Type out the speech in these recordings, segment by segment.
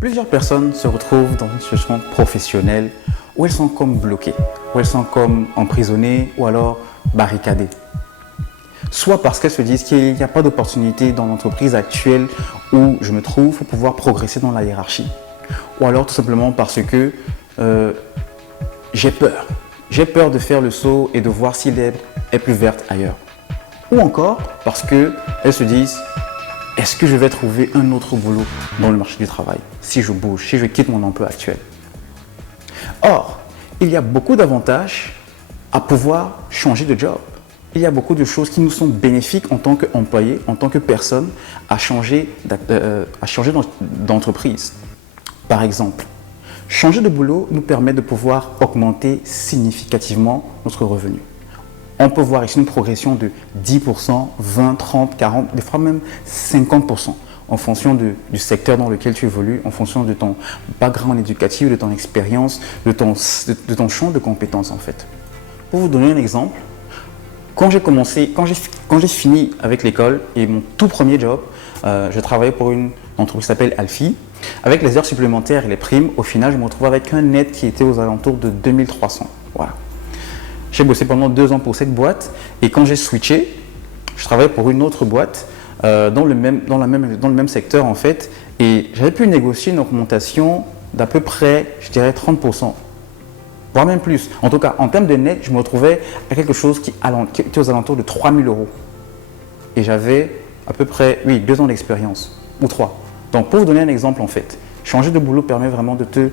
Plusieurs personnes se retrouvent dans une situation professionnelle où elles sont comme bloquées, où elles sont comme emprisonnées ou alors barricadées. Soit parce qu'elles se disent qu'il n'y a pas d'opportunité dans l'entreprise actuelle où je me trouve pour pouvoir progresser dans la hiérarchie. Ou alors tout simplement parce que j'ai peur. J'ai peur de faire le saut et de voir si l'herbe est plus verte ailleurs. Ou encore parce qu'elles se disent: est-ce que je vais trouver un autre boulot dans le marché du travail si je bouge, si je quitte mon emploi actuel? Or, il y a beaucoup d'avantages à pouvoir changer de job. Il y a beaucoup de choses qui nous sont bénéfiques en tant qu'employés, en tant que personnes, à changer d'entreprise. Par exemple, changer de boulot nous permet de pouvoir augmenter significativement notre revenu. On peut voir ici une progression de 10%, 20, 30, 40, des fois même 50% en fonction du secteur dans lequel tu évolues, en fonction de ton background éducatif, de ton expérience, de ton champ de compétences en fait. Pour vous donner un exemple, quand j'ai fini avec l'école et mon tout premier job, je travaillais pour une entreprise qui s'appelle Alfie. Avec les heures supplémentaires et les primes, au final, je me retrouvais avec un net qui était aux alentours de 2300. Voilà. J'ai bossé pendant 2 ans pour cette boîte et quand j'ai switché, je travaillais pour une autre boîte dans le même secteur en fait, et j'avais pu négocier une augmentation d'à peu près, je dirais 30%, voire même plus. En tout cas, en termes de net, je me retrouvais à quelque chose qui était aux alentours de 3000 €. Et j'avais à peu près, 2 ans d'expérience, ou 3. Donc pour vous donner un exemple en fait, changer de boulot permet vraiment de te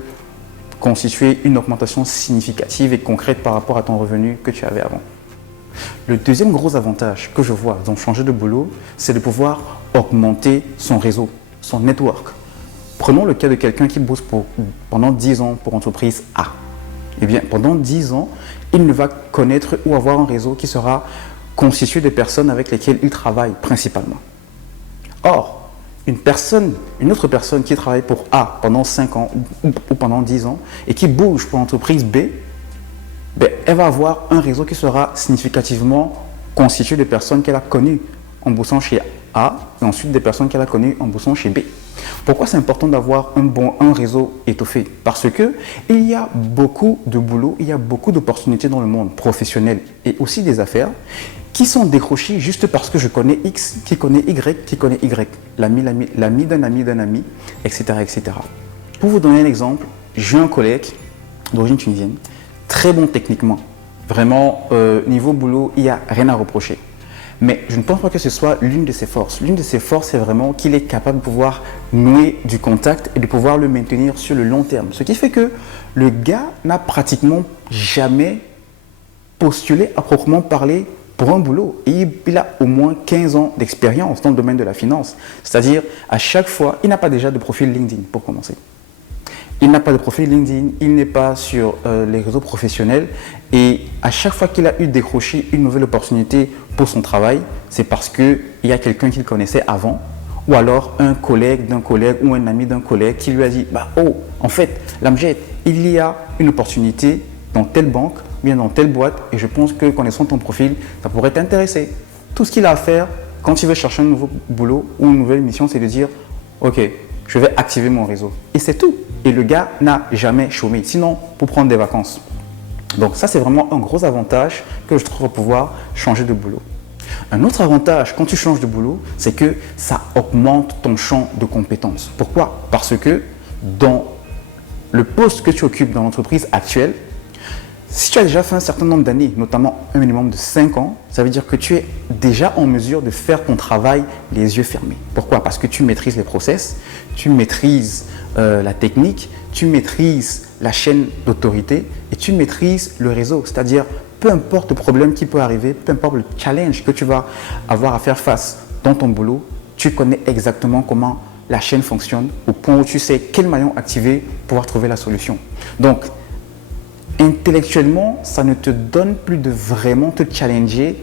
constituer une augmentation significative et concrète par rapport à ton revenu que tu avais avant. Le deuxième gros avantage que je vois dans changer de boulot, c'est de pouvoir augmenter son réseau, son network. Prenons le cas de quelqu'un qui bosse pendant 10 ans pour entreprise A. Eh bien, pendant 10 ans, il ne va connaître ou avoir un réseau qui sera constitué de personnes avec lesquelles il travaille principalement. Or, une autre personne qui travaille pour A pendant 5 ans ou pendant 10 ans et qui bouge pour l'entreprise B, elle va avoir un réseau qui sera significativement constitué de personnes qu'elle a connues en bossant chez A et ensuite des personnes qu'elle a connues en bossant chez B. Pourquoi c'est important d'avoir un réseau étoffé? Parce qu'il y a beaucoup de boulot, il y a beaucoup d'opportunités dans le monde professionnel et aussi des affaires qui sont décrochées juste parce que je connais X, qui connaît Y, qui connaît Y, l'ami d'un ami, etc., etc. Pour vous donner un exemple, j'ai un collègue d'origine tunisienne, très bon techniquement. Vraiment, niveau boulot, il n'y a rien à reprocher. Mais je ne pense pas que ce soit l'une de ses forces. L'une de ses forces, c'est vraiment qu'il est capable de pouvoir nouer du contact et de pouvoir le maintenir sur le long terme. Ce qui fait que le gars n'a pratiquement jamais postulé à proprement parler pour un boulot. Et il a au moins 15 ans d'expérience dans le domaine de la finance. C'est-à-dire, à chaque fois, il n'a pas déjà de profil LinkedIn pour commencer. Il n'a pas de profil LinkedIn, il n'est pas sur les réseaux professionnels et à chaque fois qu'il a eu décroché une nouvelle opportunité pour son travail, c'est parce qu'il y a quelqu'un qu'il connaissait avant ou alors un collègue d'un collègue ou un ami d'un collègue qui lui a dit « Oh, en fait, Lamjed, il y a une opportunité dans telle banque, bien dans telle boîte et je pense que connaissant ton profil, ça pourrait t'intéresser. » Tout ce qu'il a à faire quand il veut chercher un nouveau boulot ou une nouvelle mission, c'est de dire « Ok, je vais activer mon réseau. » Et c'est tout. Et le gars n'a jamais chômé, sinon pour prendre des vacances. Donc ça, c'est vraiment un gros avantage que je trouve à pouvoir changer de boulot. Un autre avantage quand tu changes de boulot, c'est que ça augmente ton champ de compétences. Pourquoi? Parce que dans le poste que tu occupes dans l'entreprise actuelle, si tu as déjà fait un certain nombre d'années, notamment un minimum de 5 ans, ça veut dire que tu es déjà en mesure de faire ton travail les yeux fermés. Pourquoi? Parce que tu maîtrises les process, tu maîtrises la technique, tu maîtrises la chaîne d'autorité et tu maîtrises le réseau. C'est-à-dire, peu importe le problème qui peut arriver, peu importe le challenge que tu vas avoir à faire face dans ton boulot, tu connais exactement comment la chaîne fonctionne au point où tu sais quel maillon activer pour pouvoir trouver la solution. Donc, intellectuellement, ça ne te donne plus de vraiment te challenger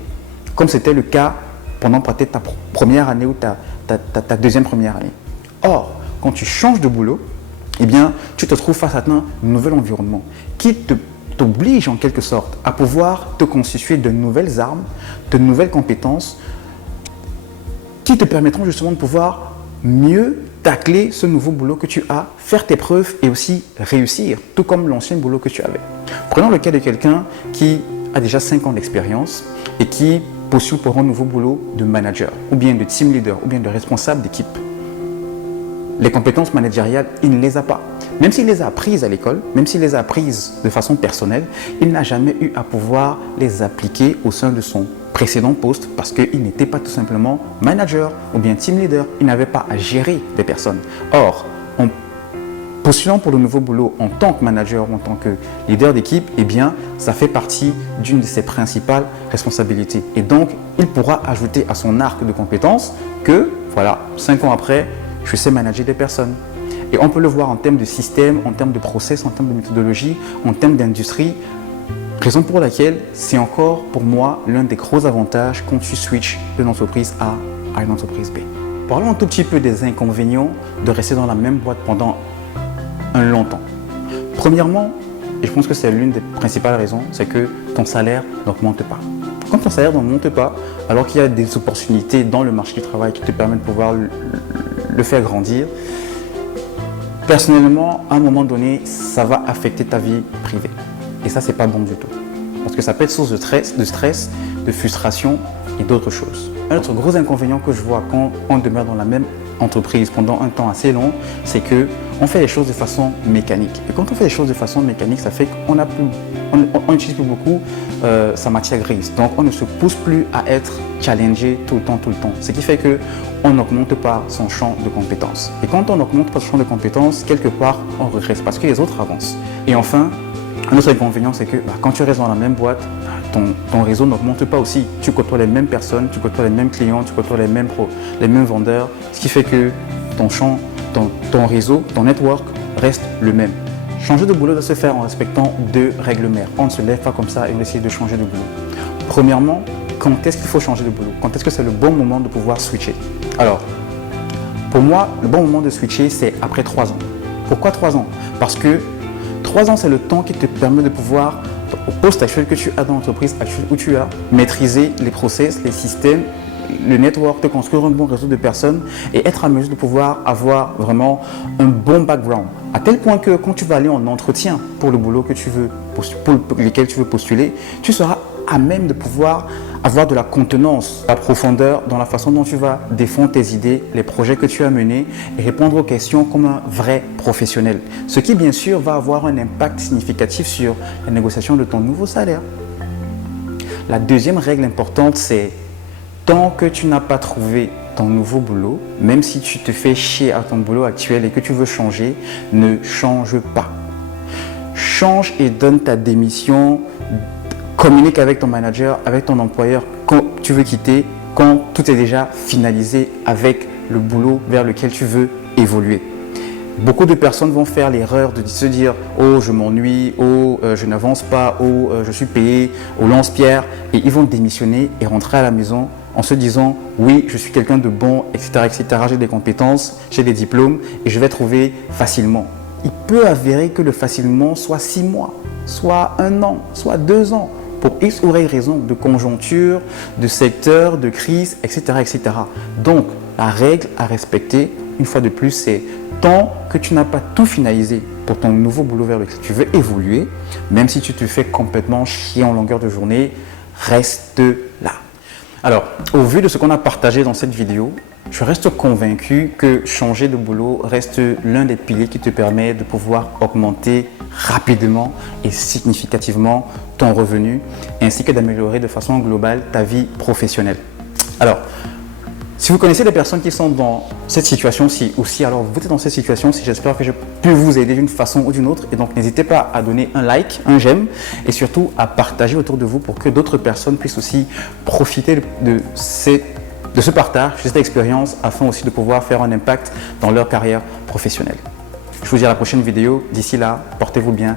comme c'était le cas pendant peut-être ta première année ou ta deuxième première année. Or, quand tu changes de boulot, eh bien, tu te trouves face à un nouvel environnement qui t'oblige en quelque sorte à pouvoir te constituer de nouvelles armes, de nouvelles compétences qui te permettront justement de pouvoir mieux tacler ce nouveau boulot que tu as, faire tes preuves et aussi réussir, tout comme l'ancien boulot que tu avais. Prenons le cas de quelqu'un qui a déjà 5 ans d'expérience et qui postule pour un nouveau boulot de manager, ou bien de team leader, ou bien de responsable d'équipe. Les compétences managériales, il ne les a pas. Même s'il les a apprises à l'école, même s'il les a apprises de façon personnelle, il n'a jamais eu à pouvoir les appliquer au sein de son précédent poste parce qu'il n'était pas tout simplement manager ou bien team leader. Il n'avait pas à gérer des personnes. Or, en postulant pour le nouveau boulot en tant que manager ou en tant que leader d'équipe, eh bien, ça fait partie d'une de ses principales responsabilités. Et donc, il pourra ajouter à son arc de compétences que, voilà, 5 ans après, je sais manager des personnes. Et on peut le voir en termes de système, en termes de process, en termes de méthodologie, en termes d'industrie. Raison pour laquelle c'est encore pour moi l'un des gros avantages quand tu switches d'une entreprise A à une entreprise B. Parlons un tout petit peu des inconvénients de rester dans la même boîte pendant un long temps. Premièrement, et je pense que c'est l'une des principales raisons, c'est que ton salaire n'augmente pas. Quand ton salaire n'augmente pas, alors qu'il y a des opportunités dans le marché du travail qui te permettent de pouvoir le faire grandir, personnellement, à un moment donné, ça va affecter ta vie privée. Et ça, c'est pas bon du tout. Parce que ça peut être source de stress, de frustration et d'autres choses. Un autre gros inconvénient que je vois quand on demeure dans la même entreprise pendant un temps assez long, c'est qu'on fait les choses de façon mécanique. Et quand on fait les choses de façon mécanique, ça fait qu'on n'utilise plus beaucoup sa matière grise. Donc, on ne se pousse plus à être challengé tout le temps. Ce qui fait qu'on n'augmente pas son champ de compétences. Et quand on n'augmente pas son champ de compétences, quelque part, on regresse parce que les autres avancent. Et enfin, un autre inconvénient, c'est que quand tu restes dans la même boîte, ton réseau n'augmente pas aussi. Tu côtoies les mêmes personnes, tu côtoies les mêmes clients, tu côtoies les mêmes vendeurs, ce qui fait que ton réseau, ton network reste le même. Changer de boulot doit se faire en respectant 2 règles mères. On ne se lève pas comme ça et on essaie de changer de boulot. Premièrement, quand est-ce qu'il faut changer de boulot? Quand est-ce que c'est le bon moment de pouvoir switcher? Alors, pour moi, le bon moment de switcher, c'est après 3 ans. Pourquoi 3 ans? Parce que 3 ans, c'est le temps qui te permet de pouvoir, au poste actuel que tu as dans l'entreprise actuelle où tu as, maîtriser les process, les systèmes, le network, de construire un bon réseau de personnes et être à mesure de pouvoir avoir vraiment un bon background. À tel point que quand tu vas aller en entretien pour le boulot que tu veux, pour lequel tu veux postuler, tu seras à même de pouvoir avoir de la contenance, la profondeur dans la façon dont tu vas défendre tes idées, les projets que tu as menés et répondre aux questions comme un vrai professionnel. Ce qui, bien sûr, va avoir un impact significatif sur la négociation de ton nouveau salaire. La deuxième règle importante, c'est tant que tu n'as pas trouvé ton nouveau boulot, même si tu te fais chier à ton boulot actuel et que tu veux changer, ne change pas. Change et donne ta démission. Communique avec ton manager, avec ton employeur quand tu veux quitter, quand tout est déjà finalisé avec le boulot vers lequel tu veux évoluer. Beaucoup de personnes vont faire l'erreur de se dire « Oh, je m'ennuie, oh, je n'avance pas, oh, je suis payé au lance-pierre » et ils vont démissionner et rentrer à la maison en se disant « Oui, je suis quelqu'un de bon, etc. j'ai des compétences, j'ai des diplômes et je vais trouver facilement. » Il peut avérer que le facilement soit 6 mois, soit 1 an, soit 2 ans. Pour X ou Y raison de conjoncture, de secteur, de crise, etc. Donc, la règle à respecter, une fois de plus, c'est tant que tu n'as pas tout finalisé pour ton nouveau boulot vers lequel tu veux évoluer, même si tu te fais complètement chier en longueur de journée, reste là. Alors, au vu de ce qu'on a partagé dans cette vidéo, je reste convaincu que changer de boulot reste l'un des piliers qui te permet de pouvoir augmenter rapidement et significativement ton revenu, ainsi que d'améliorer de façon globale ta vie professionnelle. Alors, si vous connaissez des personnes qui sont dans cette situation-ci, ou si alors vous êtes dans cette situation-ci, j'espère que je peux vous aider d'une façon ou d'une autre. Et donc, n'hésitez pas à donner un like, un j'aime, et surtout à partager autour de vous pour que d'autres personnes puissent aussi profiter de ce partage, de cette expérience, afin aussi de pouvoir faire un impact dans leur carrière professionnelle. Je vous dis à la prochaine vidéo. D'ici là, portez-vous bien.